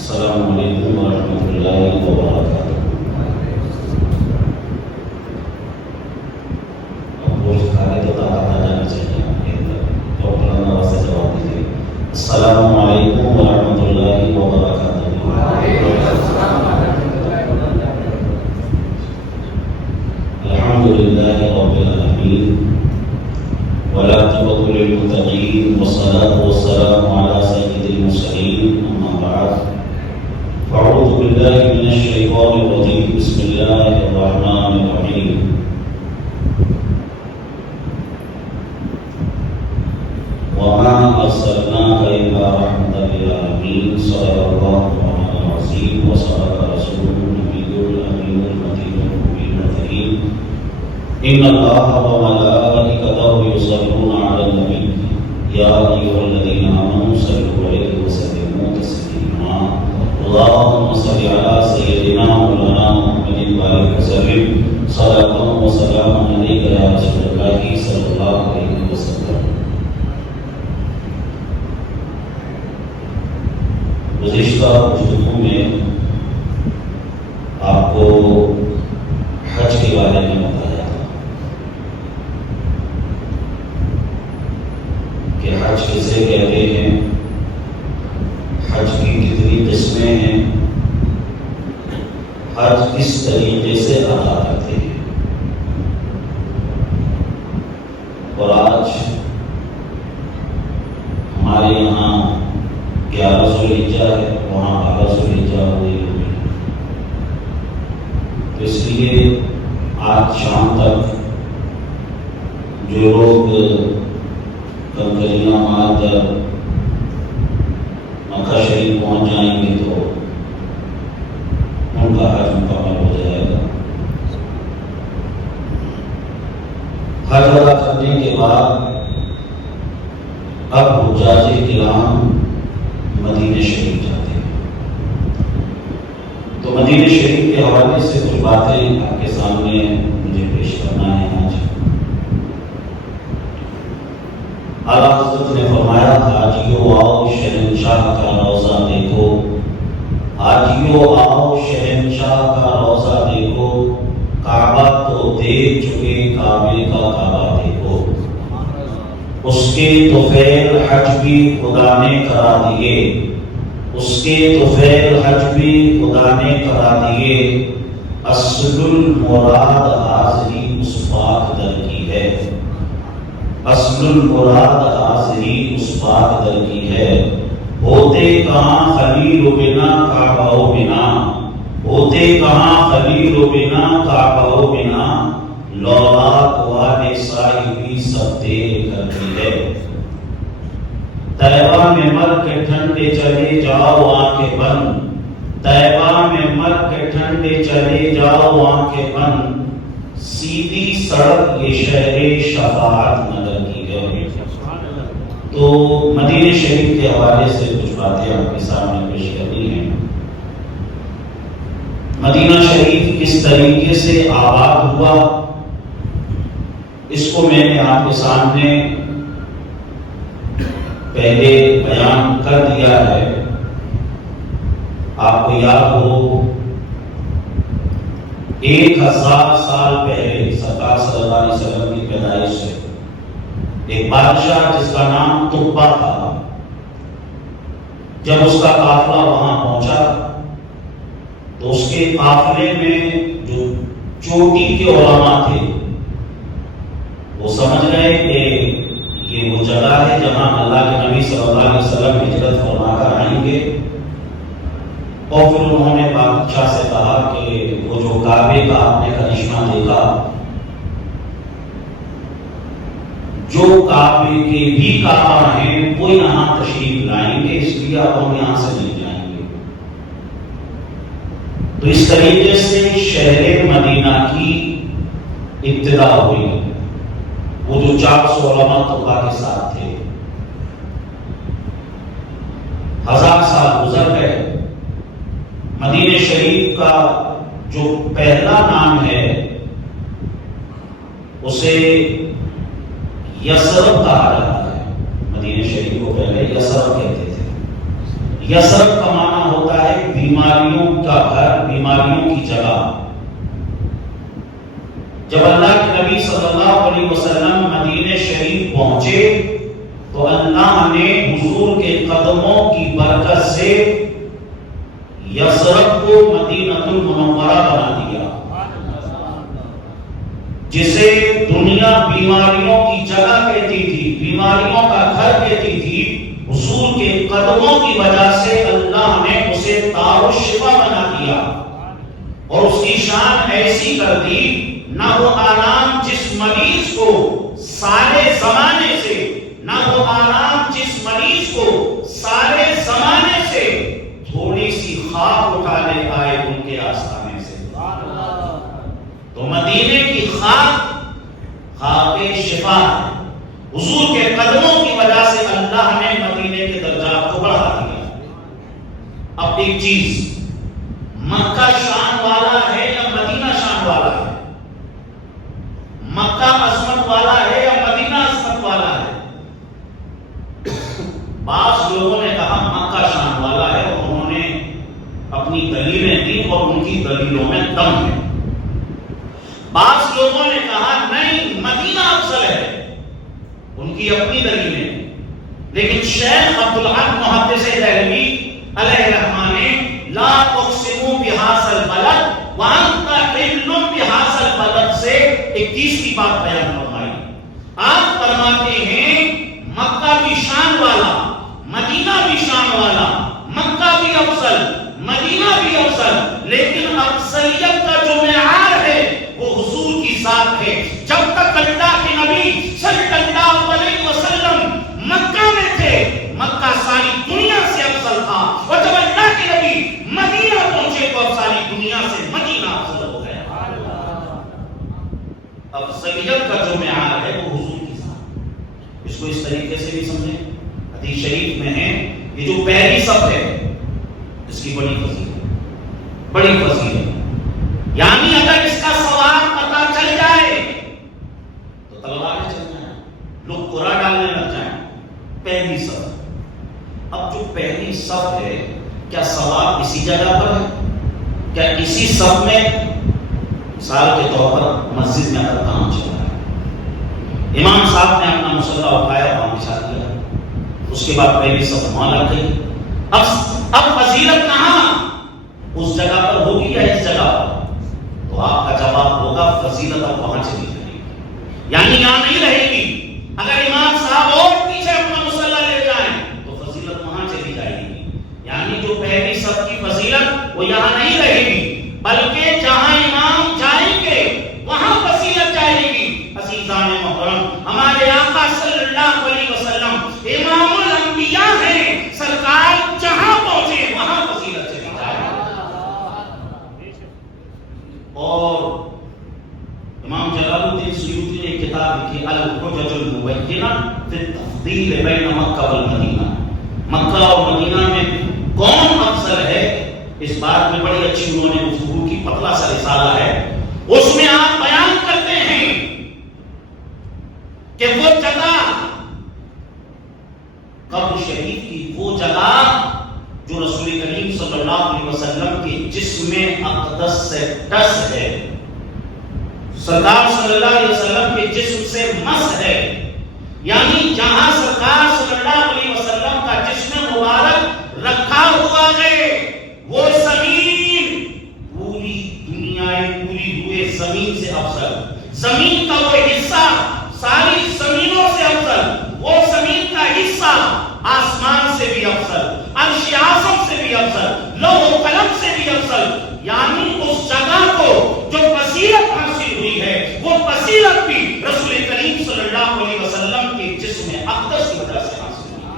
السلام علیکم ورحمۃ اللہ وبرکاتہ۔ گوشت کھا کے تو طاقت آ جانا چاہیے آپ کے اندر۔ ڈاکٹر انداز سے جواب دیجیے۔ السلام علیکم ورحمۃ اللہ وبرکاتہ۔ الحمد للہ رب العالمین والعاقبۃ للمتقین والصلاۃ والسلام علی سید المرسلین، اما بعد فاعوذ باللہ من الشیطان الرجیم، بسم اللہ الرحمن الرحیم۔ وما ارسلناک الا رحمۃ للعالمین، صدق اللہ مولانا العظیم وصدق رسولہ النبی الامین المتین المبین الکریم۔ ان اللہ وملائکتہ یصلون علی النبی یا ایھا الذین آمنوا صلوا علیہ وسلموا تسلیما۔ اللهم صل علی سیدنا مولانا محمد وآلہ وسلم، صلاۃ و سلام علیک یا رسول اللہ صلی اللہ علیہ وسلم۔ گزشتہ گفتگو میں آپ کو حج کے بارے میں بتایا تھا کہ حج کسے کہتے ہیں، حج کی کتنی قسمیں ہیں، حج کس طریقے سے ادا کرتے ہیں۔ اور آج ہمارے یہاں 11 ذوالحجہ ہے، وہاں 12 ذوالحجہ ہوئی ہوگی، تو اس لیے آج شام تک جو لوگ کنکریاں مار کر مکہ شریف پہنچ جائیں گے تو ان کا حج مکمل ہو جائے گا۔ حج ادا کرنے کے بعد اب حجاج کرام مدینہ شریف جاتے ہیں، تو مدینہ شریف کے حوالے سے کچھ باتیں آپ کے سامنے مجھے پیش کرنا ہے۔ آج اعلیٰ حضرت نے فرمایا، حاجیو آؤ شہنشاہ کا روضہ دیکھو، حاجیو آؤ شہنشاہ کا روضہ دیکھو، کعبہ تو دیکھ چکے، کعبے کا کعبہ دیکھو، اس کے طفیل حج بھی خدا نے کرا دیے، اس کے طفیل حج بھی خدا نے کرا دیے، اصل المراد حاضری اس پاک در کی ہے، اصل المراد حاضری اس پاک در کی ہے، ہوتے کہاں خلیل و بنا کعبہ و بنا، ہوتے کہاں خلیل و بنا کعبہ و بنا، لولاک والے صاحبی سب دیر کرتی ہے۔ طیبہ میں مر کے ٹھنڈے چلے جاؤ آنکھیں بند، طیبہ میں مر کے ٹھنڈے چلے جاؤ آنکھیں بند، سیدھی سڑک یہ شہر شفاعت نگر کی ہے۔ تو مدینہ شریف کے حوالے سے کچھ باتیں آپ کے سامنے پیش کرنی ہیں۔ مدینہ شریف کس طریقے سے آباد ہوا، اس کو میں نے آپ کے سامنے پہلے بیان کر دیا ہے۔ آپ کو یاد ہو 1000 سال پہلے سرکار صلی اللہ علیہ وسلم کی پیدائش سے ایک بادشاہ جس کا نام تبا تھا، جب اس کا قافلہ وہاں پہنچا تو اس کے قافلے میں جو چوٹی کے علماء تھے وہ سمجھ گئے کہ یہ وہ جگہ ہے جہاں اللہ کے نبی صلی اللہ علیہ وسلم ہجرت فرما کر آئیں گے، اور پھر انہوں نے بادشاہ سے کہا کہ وہ جو کعبے کا آپ نے کرشمہ دیکھا، جو کعبے کے بھی کعبہ ہیں وہ یہاں تشریف لائیں گے، اس لیے اب ہم یہاں سے نہیں جائیں گے۔ تو اس طریقے سے شہر مدینہ کی ابتدا ہوئی۔ وہ جو 400 علماء طبا کے ساتھ تھے، 1000 سال گزر گئے، مدینہ شریف کا جو پہلا نام ہے اسے یثرب کہا جاتا ہے۔ مدینہ شریف کو پہلے یثرب کہتے تھے۔ یثرب کا معنی ہوتا ہے جب اللہ کے نبی صلی اللہ علیہ وسلم مدینہ شریف پہنچے تو اللہ نے حضور کے قدموں کی برکت سے یثرب کو مدینہ المنورہ بنا دیا، جسے دنیا بیماریوں کی جگہ کہتی تھی، بیماریوں کا گھر کہتی تھی، حضور کے قدموں کی وجہ سے اللہ نے اسے دار الشفا بنا دیا اور اس کی شان ایسی کر دی، نہ وہ آرام جس مریض کو سارے زمانے سے، نہ وہ آرام جس مریض کو سارے زمانے سے تھوڑی سی خاک اٹھا لے آئے ان کے آستانے سے۔ تو مدینے کی خاک خاک شفا ہے، حضور کے قدموں کی وجہ سے اللہ نے مدینے کے درجات کو بڑھا دیا۔ اب ایک چیز، مکہ شان والا ہے یا مدینہ شان والا ہے؟ مکہ عظمت والا ہے یا مدینہ عظمت والا ہے؟ بعض لوگوں نے کہا مکہ شان والا ہے اور انہوں نے اپنی دلیلیں دی اور ان کی دلیلوں میں دم ہے۔ بعض لوگوں نے کہا نہیں، مدینہ افضل ہے، ان کی اپنی دلیلیں۔ لیکن شیخ عبدالحق محدث دہلوی علیہ الرحمہ نے لا اقسم بہذا البلد وانت حل بہذا البلد سے ایک تیسری بات بیان فرمائی۔ آپ فرماتے ہیں مکہ بھی شان والا، مدینہ بھی شان والا، مکہ بھی افضل، مدینہ بھی افضل، لیکن افضلیت کا جو معیار ہے وہ حضور کی ذات ہے۔ جب تک اللہ کے نبی صلی اللہ علیہ وسلم مکہ میں تھے، مکہ ساری دنیا سے افضل تھا، اور جب اللہ کے نبی مدینہ پہنچے تو اب ساری دنیا سے مدینہ افضل ہو گیا۔ افضلیت کا جو معیار ہے وہ حضور کی ذات۔ اس کو اس طریقے سے بھی سمجھیں، حدیث شریف میں ہے یہ جو پہلی صف ہے اس کی بڑی فضیلت، بڑی فضیلت، یعنی اگر اس کا ثواب پتہ چل جائے تو تلواریں چل جائیں، لوگ قرآن ڈالنے لگ جائیں۔ پہلی صف، اب جو پہلی صف ہے کیا ثواب اسی جگہ پر ہے؟ کیا اسی صف میں مثال کے طور پر مسجد میں اگر کام چل رہا ہے، امام صاحب نے اپنا مصلی اٹھایا وہاں بچھا دیا، اس کے بعد پہلی صف وہاں لگ گئی، اب فضیلت کہاں؟ اس جگہ پر ہوگی یا اس جگہ پر؟ تو آپ کا جواب ہوگا فضیلت اب وہاں چلی جائے گی، یعنی یہاں نہیں رہے گی۔ اگر امام صاحب اور پیچھے اپنا مصلی لے جائیں تو فضیلت وہاں چلی جائے گی، یعنی جو پہلی صف کی فضیلت وہ یہاں نہیں رہے گی، بلکہ جہاں امام جائیں گے وہاں فضیلت جائے گی۔ عزیزان محترم، ہمارے آقا صلی اللہ علیہ وسلم امام الانبیاء ہیں، سرکار جہاں پہنچے وہاں فضیلت چلی جائے۔ اور امام جلال الدین سیوطی نے ایک کتاب لکھی الحجج المبینہ فی التفضیل بین مکہ والمدینہ، مکہ اور مدینہ میں کون افضل ہے، اس بات میں بڑی اچھی انہوں نے گفتگو کی، پتلا سا رسالہ ہے، اس میں آپ بیان کرتے ہیں کہ وہ جگہ قبر شریف کی، وہ جگہ جو رسول کریم صلی اللہ علیہ وسلم کے جسم اقدس سے ٹس ہے، سرکار صلی اللہ علیہ وسلم کے جسم سے مس ہے، یعنی جہاں سرکار صلی اللہ علیہ وسلم کا جسم مبارک رکھا ہوا ہے وہ زمین پوری دنیا پوری ہوئے زمین سے افضل، زمین کا وہ حصہ ساری زمینوں سے افضل، وہ زمین کا حصہ آسمان سے بھی افضل، عرش اعظم سے بھی افضل، لوح و قلم سے بھی افضل، یعنی اس جگہ کو جو فضیلت حاصل ہوئی ہے وہ فضیلت بھی رسول کریم صلی اللہ علیہ وسلم کے جسم اقدس کی وجہ سے حاصل ہوئی۔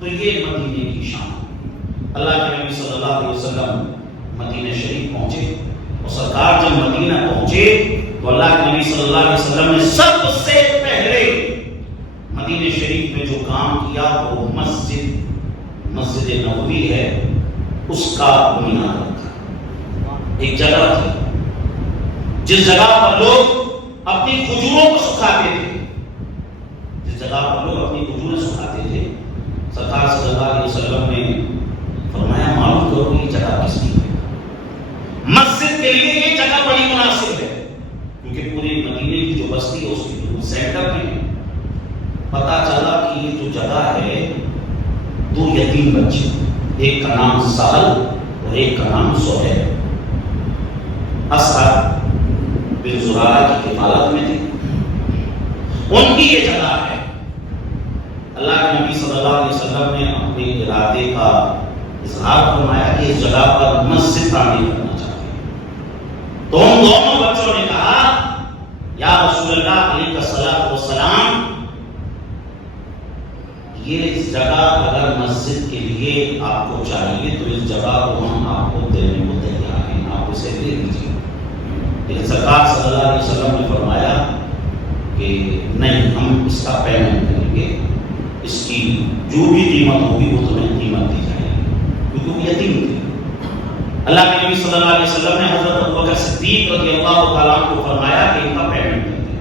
تو یہ مدینے کی شان۔ اللہ کے نبی صلی اللہ علیہ وسلم مدینہ شریف پہنچے اور سرکار جب مدینہ پہنچے تو اللہ کے نبی صلی اللہ علیہ وسلم نے سب سے پہلے مدینہ شریف میں جو کام کیا وہ مسجد نبوی ہے اس کا بنیاد رکھا۔ ایک جگہ تھی جس جگہ پر لوگ اپنی کھجوروں کو سکھاتے تھے، جس جگہ پر لوگ اپنی کھجوریں سکھاتے تھے، سرکار صلی اللہ علیہ وسلم نے فرمایا معلوم کرو یہ جگہ کس کی ہے، مسجد کے لیے یہ جگہ بڑی مناسب ہے، سینٹر میں پتا چلا کہ یہ جو جگہ ہے دو یتیم بچے، ایک کا نام سہل اور ایک کا نام سہیل، اسعد بن زرارہ کی کفالت میں تھی، ان کی یہ جگہ ہے۔ اللہ کے نبی صلی اللہ علیہ وسلم نے اپنے ارادے کا اظہار فرمایا کہ اس جگہ پر مسجد تعمیر کرنا چاہتے ہیں، تو ان دونوں بچوں نے کہا یا رسول اللہ علیہ الصلوۃ والسلام، یہ اس جگہ اگر مسجد کے لیے آپ کو چاہیے تو اس جگہ کو ہم آپ کو دینے کو تیار ہیں، آپ اسے دے دیجیے۔ لیکن سرکار صلی اللہ علیہ وسلم نے فرمایا کہ نہیں، ہم اس کا پیمنٹ کریں گے، اس کی جو بھی قیمت ہوگی وہ تمہیں قیمت دی جائے گی، کیونکہ وہ یتیم تھی۔ اللہ کے نبی صلی اللہ علیہ وسلم نے حضرت ابوبکر صدیق رضی اللہ تعالیٰ عنہ کو فرمایا کہ ان کا پیمنٹ کر دیں۔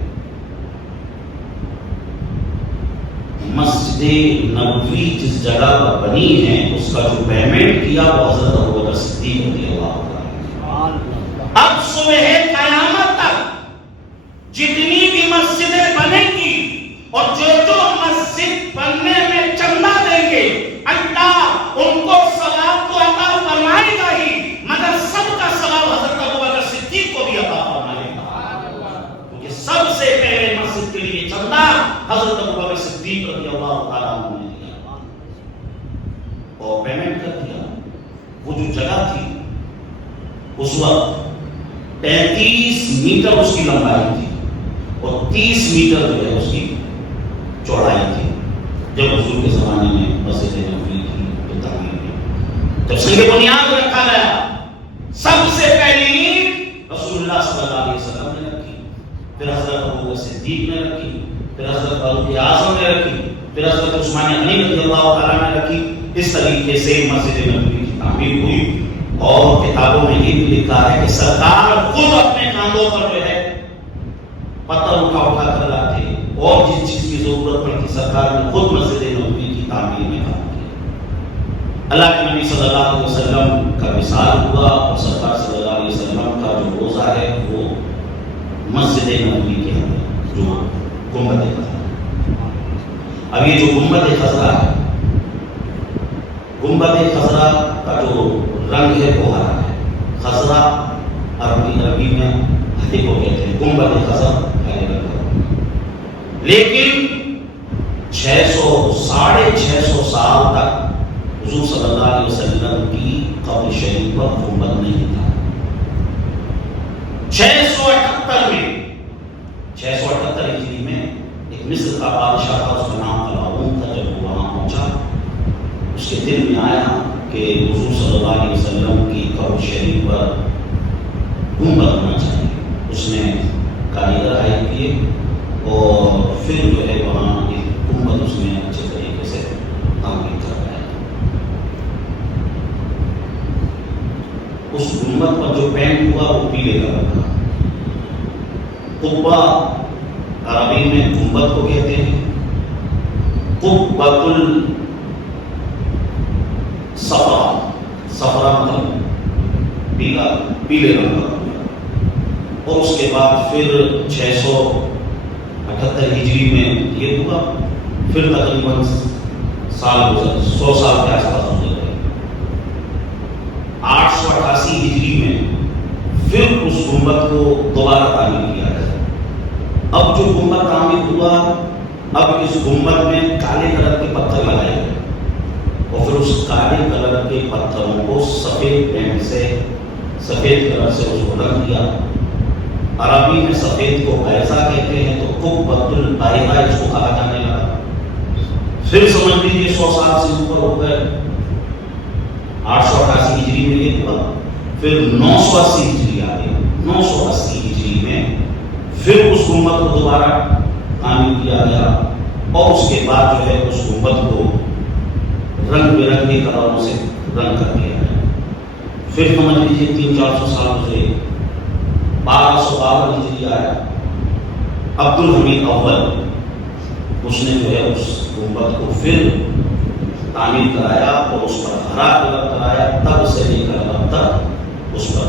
مسجد نبوی جس جگہ پر بنی ہے اس کا جو پیمنٹ کیا وہ حضرت ابوبکر صدیق رضی اللہ تعالیٰ عنہ۔ اب صبح قیامت تک جتنی بھی مسجدیں بنیں گی اور جو مسجد بننے میں چندہ دیں گے، اللہ ان کو ثواب تو عطا فرمائے گا ہی، مگر سب کا ثواب حضرت ابوبکر صدیق کو بھی عطا فرمائے گا، کیونکہ سب سے پہلے مسجد کے لیے چندہ حضرت ابوبکر صدیق رضی اللہ تعالیٰ عنہ نے دیا اور پیمنٹ کر دیا۔ وہ جو جگہ تھی اس وقت 35 میٹر اس کی لمبائی تھی اور 30 میٹر جو ہے اس کی چوڑائی تھی، جب حضور کے زمانے میں مسجد نبوی کی تعمیر میں جب سنگ بنیاد رکھا گیا، سب سے پہلی رسول اللہ صلی اللہ علیہ وسلم نے رکھی، پھر حضرت ابوبکر صدیق نے رکھی، پھر حضرت فاروق اعظم نے رکھی، پھر حضرت عثمان غنی رضی اللہ تعالیٰ نے رکھی۔ اس طریقے سے مسجد نبوی کی تعمیر ہوئی، اور کتابوں میں یہ بھی لکھا ہے کہ سرکار خود اپنے کاندھوں پر جو ہے پتھر اٹھا کر لاتے، اور جس چیز کی ضرورت پڑتی سرکار نے خود مسجد نبوی کی تعمیر میں کام کیا۔ اللہ کے نبی صلی اللہ علیہ وسلم کا وصال ہوا اور سرکار صلی اللہ علیہ وسلم کا جو روزہ ہے وہ مسجد نبوی کے اندر جو گنبد خضرا۔ اب یہ جو گنبد خضرا ہے، گنبد خضرا کا جو رنگ ہے وہ ہرا ہے۔ خضرا عربی میں ہرے کو کہتے ہیں، گنبد خضرا ہرے رنگ کا۔ لیکن 600 سال تک حضور صلی اللہ علیہ وسلم کی قبر شریف پر گنبد نہیں تھا۔ 678 ہجری میں ایک مصر کا بادشاہ تھا، اس کا نام قلاوون تھا۔ جب وہ وہاں پہنچا، اس کے دل میں آیا کہ حضور صلی اللہ علیہ وسلم کی قبر شریف پر گنبد ہونا چاہیے۔ اس نے کاریگر ہائر کیے اور پھر جو ہے وہاں ایک گنبد اس نے اچھے طریقے سے تعمیر کروایا۔ اس گنبد پر جو پینٹ ہوا وہ پیلے کلر کا۔ قبہ عربی میں گنبد کو کہتے ہیں، قبۃ صفرا مطلب پیلے رنگ کا۔ اور اس کے بعد پھر 678 ہجری میں یہ ہوا، پھر تقریباً سال گزر 100 سال کے آس پاس گزر گئے۔ 888 ہجری میں پھر اس گنبد کو دوبارہ تعمیر کیا گیا۔ اب جو گنبد تعمیر ہوا، اب اس گنبد میں کالے کلر کے پتھر لگائے گئے اور پھر اس کالے کلر کے پتھروں کو سفید پینٹ سے، سفید کلر سے اس کو رنگ کیا۔ عربی میں سفید کو بیضا کہتے ہیں، تو قبۃ البیضاء اس کو کہا جانے لگا۔ پھر سمجھ لیجیے 100 سال سے اوپر ہو گئے۔ 888 ہجری میں یہ ہوا، پھر 980 ہجری آ گئی۔ 980 ہجری میں پھر اس گنبد کو دوبارہ تعمیر کیا گیا، اور اس کے بعد جو ہے اس گنبد کو رنگ برنگے کلروں سے رنگ کر دیا گیا۔ پھر سمجھ لیجیے 300-400 سال گزرے، 1252 ہجری آیا۔ عبد الحمید اول اس نے جو ہے اس گنبد کو پھر تعمیر کرایا اور اس پر ہرا کلر کرایا، تب سے لے کر اب تک اس پر